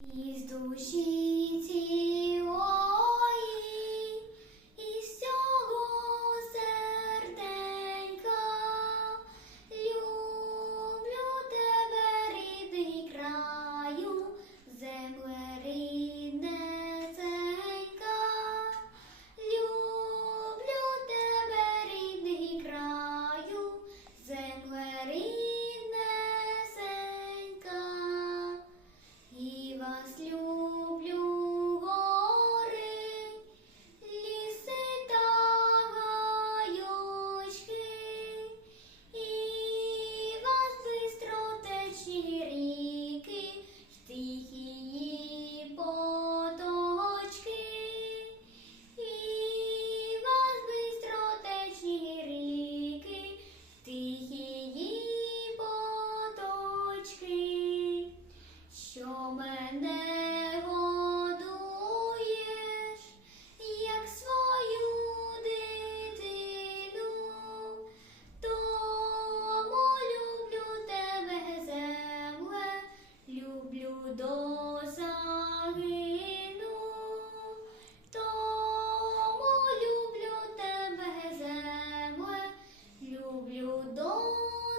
Із душі W, dois.